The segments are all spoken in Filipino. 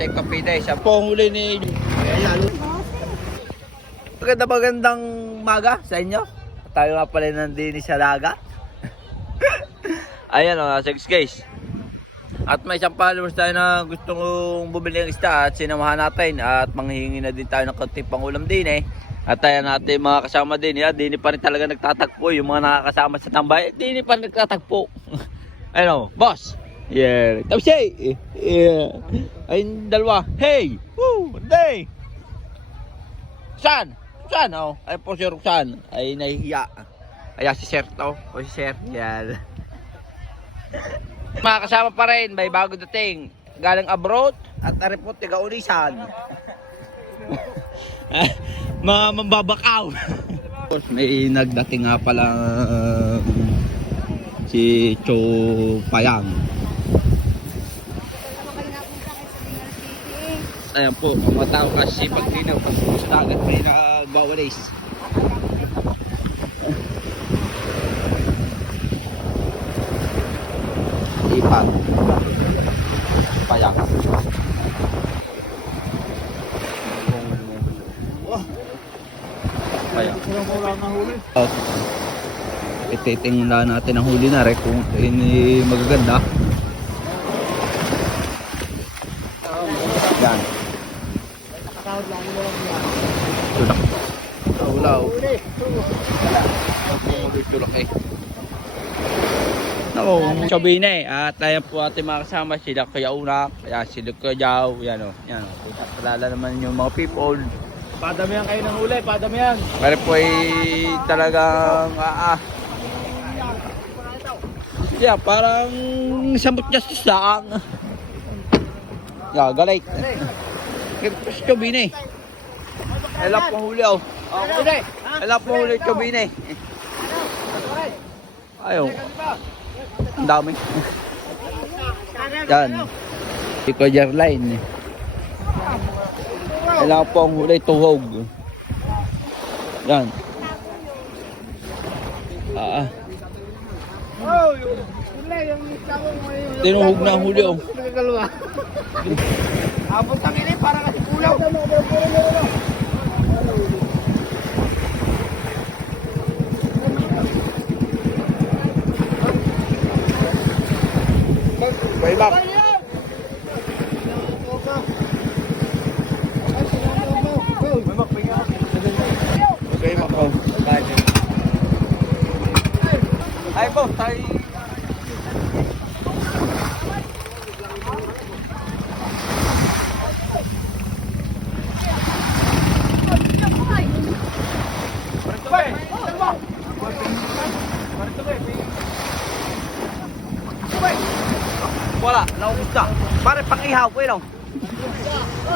Take Kapitay, siya po ang huli ni... Magandang maga sa inyo. Tayo nga pala nandini sa dagat. Ayan o, 6 guys. At may isang followers tayo na gusto kong bumili ng isda at sinamahan natin. At manghihingi na din tayo ng konting pangulam din eh. At tayo natin mga kasama din. Yan, dini pa rin talaga nagtatagpo. Yung mga nakakasama sa tambay, dini pa rin nagtatagpo. Ayun o, boss. Yeah, tapos yeah. Ayun dalawa. Hey! Woo! Day! Saan? Saan? Oh, ay po si Roxanne. Ay nahihiya. Ayan si Sir to. O si Sir. Yan. Mga kasama pa rin. May bago dating. Galing abroad. At aripot tiga-ulisan. Mga mambabakaw. May nagdating nga pala si Cho Payang. Ayan po, mga tao kasi pagdinaw sa dagat may nagbawalis. Ipan Payang. Payang. Ititingnan natin ang huli na rin kung ini magaganda. Yan. Tulak. Ulaw. Tulak eh. Ako, sabi na eh. At ayan po ating mga kasama. Sila Kuya Unak. Ayan, sila Kuya Jaw. Yan o. Yan o. Palala naman yung mga people. Padamihan kayo ng huli. Padamihan. Pero po ay talagang yeah, parang samot niya sa saang. Yeah, galay. Kipos kabine. Elap mo huli oh. Elap mo huli kabine. Ayaw. Ang dami. Yan. Iko Jerline. Elap po ang huli tuhog. Yan. Tinuhog na ang huli oh. Abot ang ini para kasi kulaw. Bay back. Okay, mako. Ay po, tayo. Wala, naubos na. Pare pang-ihaw ko yun.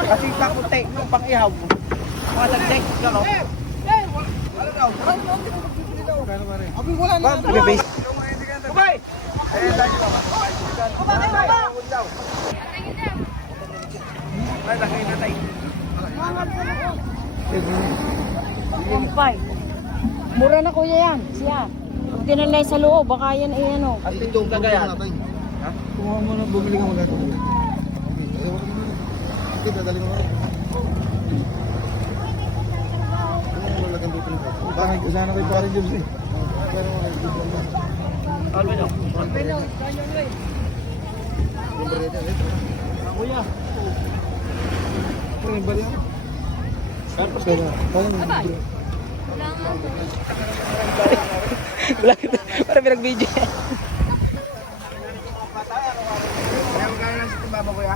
Kasi kakunti yung pang-ihaw. Mga sagdek, yun o. Abi wala na. Bibis. Kubay. Ay, laki na tayo. Kumpay. Mura na kuya yan. Siya. Pag tinalay sa loob, baka yan ay ano. At itong kagayan. Ha? Kumuha mo na, bumili ka mo na. Kita, dali mo na. Bakit usahan na kayo pa rin dyan eh. Albino. Albino. Kuya. Ano yung bali ako? Abay. Para pinag-video. Kaya magkano lang sa timbaba kuya?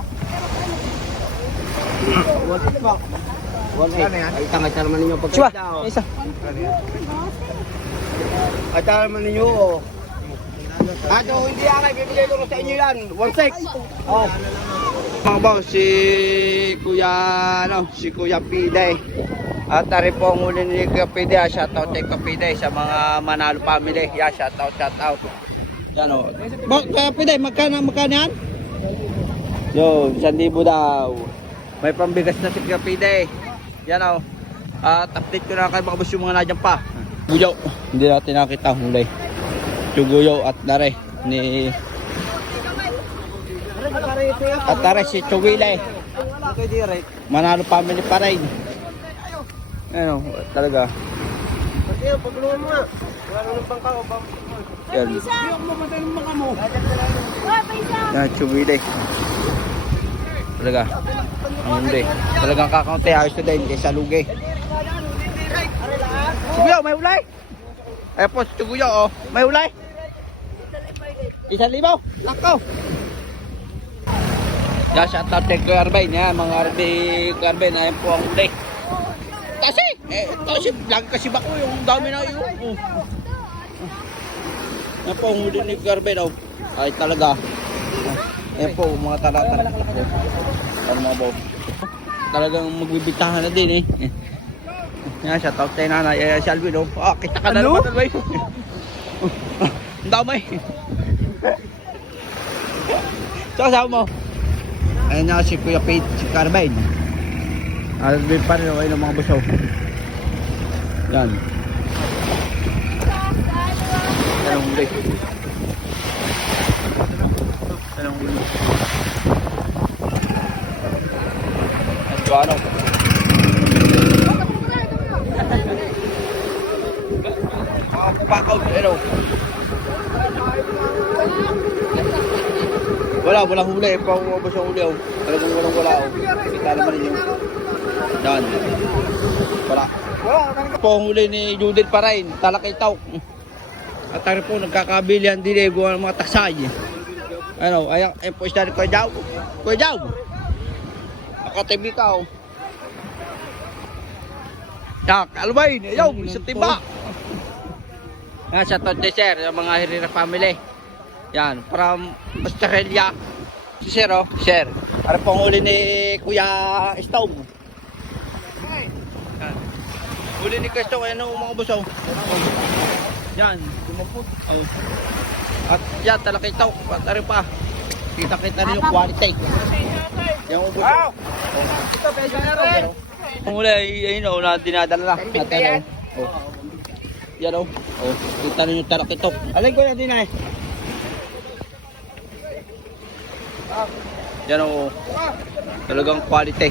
1.8. yan? Ay, tanga-tanga naman ninyo pag isa. Ay, tara naman ninyo oh. Ato, hindi yan ay bibigay ko sa inyo yan. 1.6. Oh. Mga boss, si Kuya Piday. At tari po ang huli ni Kuya Piday. Shoutout kay Kuya Piday sa mga Manalo family. Yeah, shoutout. Yan o. Kuya Piday, magkano yan? Yun, 1,000 daw. May pambigas na si Kuya Piday. Yan o. At update ko na kayo mga boss yung mga nadyan pa. Guyaw. Hindi natin nakita ang huli. Chuguyaw at nare ni At tara si Chuwile. Manalo family pa rin. Ano, talaga. Yan. Yan, Chuwile. Talaga. Ang hindi. Talagang kakaunti. Ayos na din. Kaysa lugi. Chuguyo, may ulay. Ay po, si Chuguyo, oh. May ulay. 1,000. Lakaw. Yan, shout out kay Kuya Arbain. Yan, mga Kuya Arbain. Ayan po ang ulay. Kasi, lagi kasi bako yung dami na yun. Yan po ang huli ni Kuya Arbain, oh. Ay talaga. Ayan po, mga talata. Ano mga bawang. Talagang magbibitahan na din eh. Yan, shout out tayo nanay. Si Alvin, oh. Ah, kita ka na naman, Alvin. Ang damay. So, kasama mo. Ayan na si Kuya Pete, si Carmine. Alvin pa rin, okay ng mga busaw. Yan. Tanong huli. Tanong huli. Ito ano? Pakaw, ano? Walang huli. Pangubos ang huli, oh. Talagang wala, oh. Kita naman ninyo. Yan. Wala. Panghuli ni Judith pa rin. Talakitaw. At tari po, nagkakabilihan din eh. Gawa ng mga taksay. Ano, ayan po isda ni Kuya Jaw. Kuya Jaw! Nakatibi ka, oh. Yak, Albain, ayaw, isang timba. Yan, sa Tote Sir, yung mga Herrera family. Yan, from Australia. Si Sir, oh, Sir. Para pong huli ni Kuya Stove. Yan. Huli ni Kuya Stove, ano mga busaw. Yan, dumapot. Oh. At yan, talakitaw. At ano pa. Kita-kita rin yung quality. Yung busaw. Ito, pesa na rin. Ang huli, ayun o, na dinadala na. At ano, oh. Yan o. Oh. Kita rin yung talakitaw. Alay ko na din ay. Yan o. Talagang quality.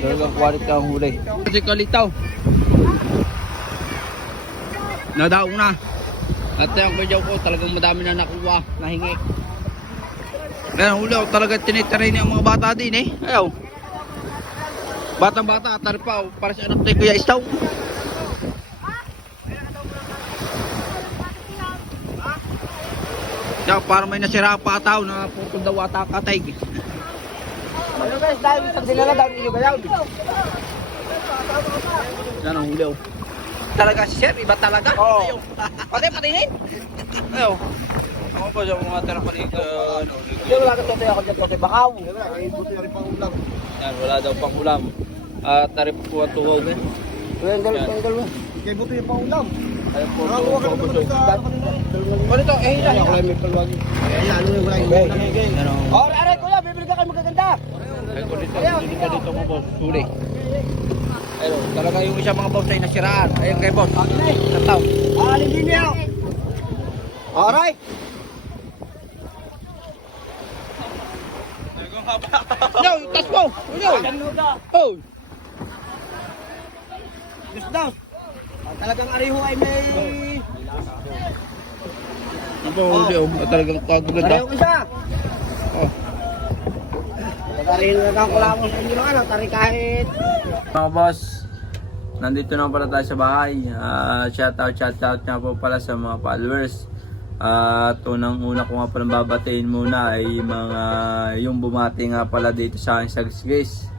Talagang quality ang huli. Kasi kalitaw. Nadaong na. At yung kudyaw ko talagang madami na nakuha. Nahingi. Kaya huli ako talagang tinitirain ang mga bata din eh. Ayaw. Batang-bata, taripaw. Para sa anak tayo Kuya Istaw. Kaya para may nasira pa tao na putol daw ata katay. Ano guys, dahil pag dinala daw ninyo gayaw. Yan ang huli. Talaga si Sir, iba talaga. Oo. Pati patingin. Ayaw. Ako pa sa mga tarapalig. Hindi wala ka totoy ako dyan kasi bakaw. Yan, wala daw pang ulam. At tarip po ang tuhaw. Yan. Kaya buto yung pang ulam. Ayun po, ano ito? Eh, yan. Ako lang may palwagi. Ano yung wala. Aray kuya, bibili ka kayo magaganda. Ay ko dito mo boss, huli. Ayun, talaga yung isa mga boss ay nasiraan. Ayun kay boss. Sa tao. Alin din niyo. Aray. Yo, tas mo. Yo. Oh. Dos. Talagang ariho ay may... Ito, huli oh. Talagang kagaganda. Ariho isa. Oh. Tarihin na lang ko lang sa inyo lang. Tari kahit... Mga boss, nandito na pala tayo sa bahay. Shout out nga po pala sa mga followers. At unang-una ko nga pala babatiin muna ay yung bumati nga pala dito sa aking Sagisgis.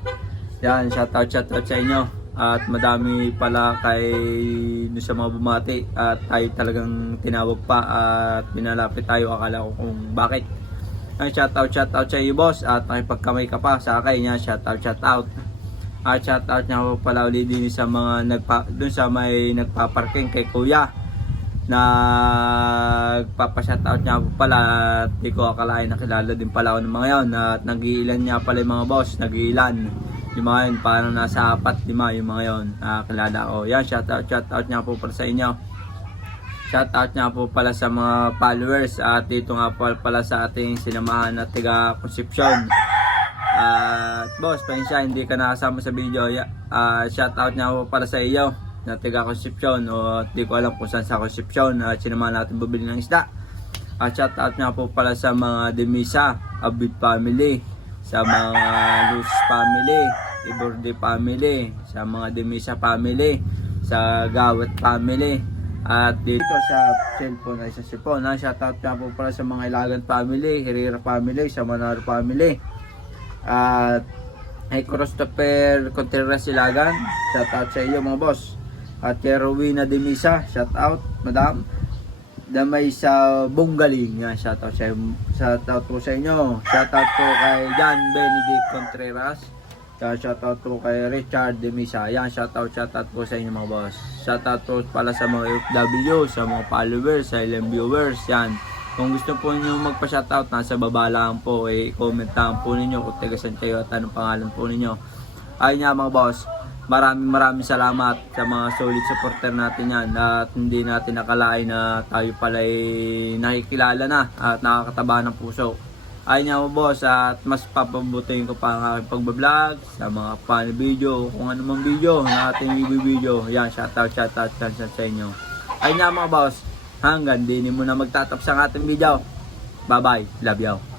Yan, shout out sa inyo. At madami pala kay sa mga bumati at tayo talagang tinawag pa at binalapit tayo, akala ko kung bakit. Shout out sa iyo boss at nakipagkamay ka pa sa akin niya. Shout out. At shout out niya po pala ulit din sa mga dun sa may nagpaparking kay kuya. Nagpapa-shout out niya po pala at di ko akalain nakilala din pala ako ng mga yun. At nag-iilan niya pala yung mga boss, nag-iilan. Yung mga yun, parang nasa 4-5 yung mga yun, kilala ko. Yan, shout out niya po para sa inyo. Shoutout nga po pala sa mga followers at dito nga po pala sa ating sinamahan na tiga Concepcion. At boss, pasensya hindi ka nakasama sa video. Shoutout nga po pala sa iyo na tiga Concepcion, o di ko alam kung saan sa Concepcion at sinamahan natin bumili ng isda. At shoutout nga po pala sa mga Demisa, Abid family, sa mga Luz family, Iborde family, sa mga Demisa family, sa Gawat family. At dito sa cellphone ay sa sipon. Shoutout nga po pala sa mga Ilagan family, Herrera family, sa Manaro family. At ay Christopher Contreras Ilagan, shoutout sa iyo mga boss. At kay Rowena Demisa, shoutout madam. Damay sa Bunggaling, yan, shoutout po sa inyo. Shoutout po kay John Benedict Contreras. Shoutout po kay Richard Demisa. Yan, shoutout po sa inyo mga boss. Shoutout po pala sa mga FW, sa mga followers, silent viewers. Yan. Kung gusto po niyo magpa-shoutout, nasa baba lang po. Comment lang po ninyo kung tagasan kayo at anong pangalan po ninyo. Ayun nga mga boss. Maraming salamat sa mga solid supporter natin yan. At hindi natin nakalain na tayo pala'y nakikilala na at nakakataba ng puso. Ayun nga mo boss, at mas papabutin ko pa ang aking pagbablog sa mga funny video, kung ano mang video na ating i-video. Yan, shoutout sa inyo. Ayun nga mga boss, hanggang din mo na magtatapos ang ating video. Bye bye, love you.